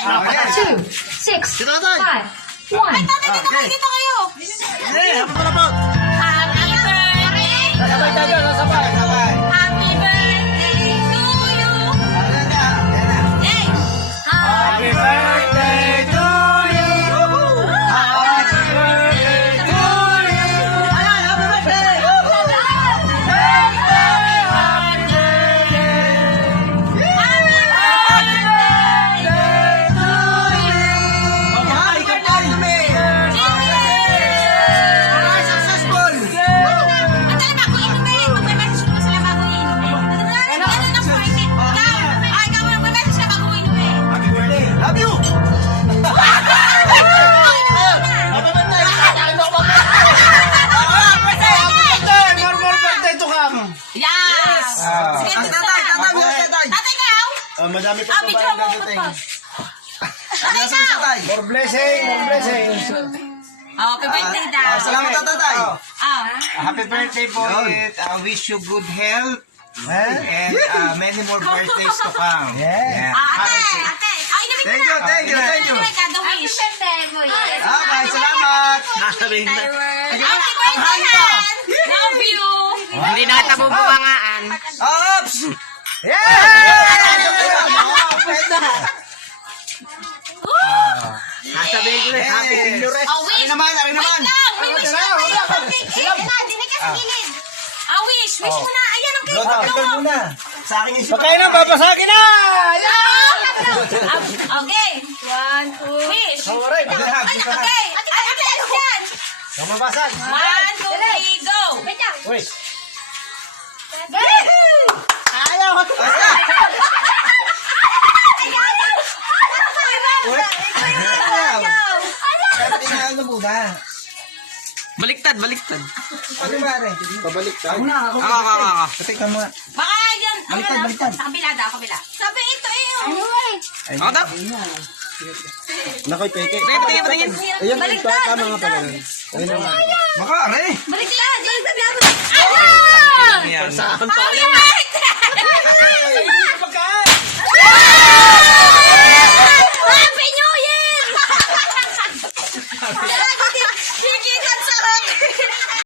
two, six, five, one. Okay. Dito kayo. Yes. Ah. Sige, Tatay, tatay. tatay, tatay. Tatay ikaw. Ah, madami pa Ah, pa bigyan ba mo dadating? pa. Tatay ikaw. More blessing, more blessing. Oh, happy birthday daw. Salamat tatay. Ah. Happy birthday po. I wish you good health Eh? and uh, many more birthdays to come. Yeah. Ah, ate, ate. Ah, Thank you, thank you, thank you. Kada wish. Okay, salamat. Nasabihin na. Happy birthday, Han. Love you. Hindi na tabubuwangaan. Ops! Yeah! Nasabihin ko na, happy Pindores. Ah, wish. Ari naman, ari naman. Wait lang. May wish lang. Eh, eh, na, dinig ka sa gilid. Ah, wish. Wish mo na. Ayan ang cake. Ikaw Ito. muna. Sa akin yung Pagkain na, babasagin na! Ah, Okay. One, two. Wish. Alright, Ay, happy pa. okay. Ate, ate, ate, yan. Kamabasag. One, two, three, go. Wait. Ayaw. Mo muna. Baliktad, baliktad. Ano ba rin? Pabalik tayo. Ako Ako, ako, ako, ako. Tingnan mo. Baka yan. Baliktad, baliktad. Sa kabila daw, kabila. Sabi ito eh. Ako daw. Nakoy, peke. Tingin, tingin, tingin. Ayun, Baliktad. tama nga pala. Ayun na nga. Baka, are. Baliktad. Sabi ako. Ayaw! Ayan. Happy birthday!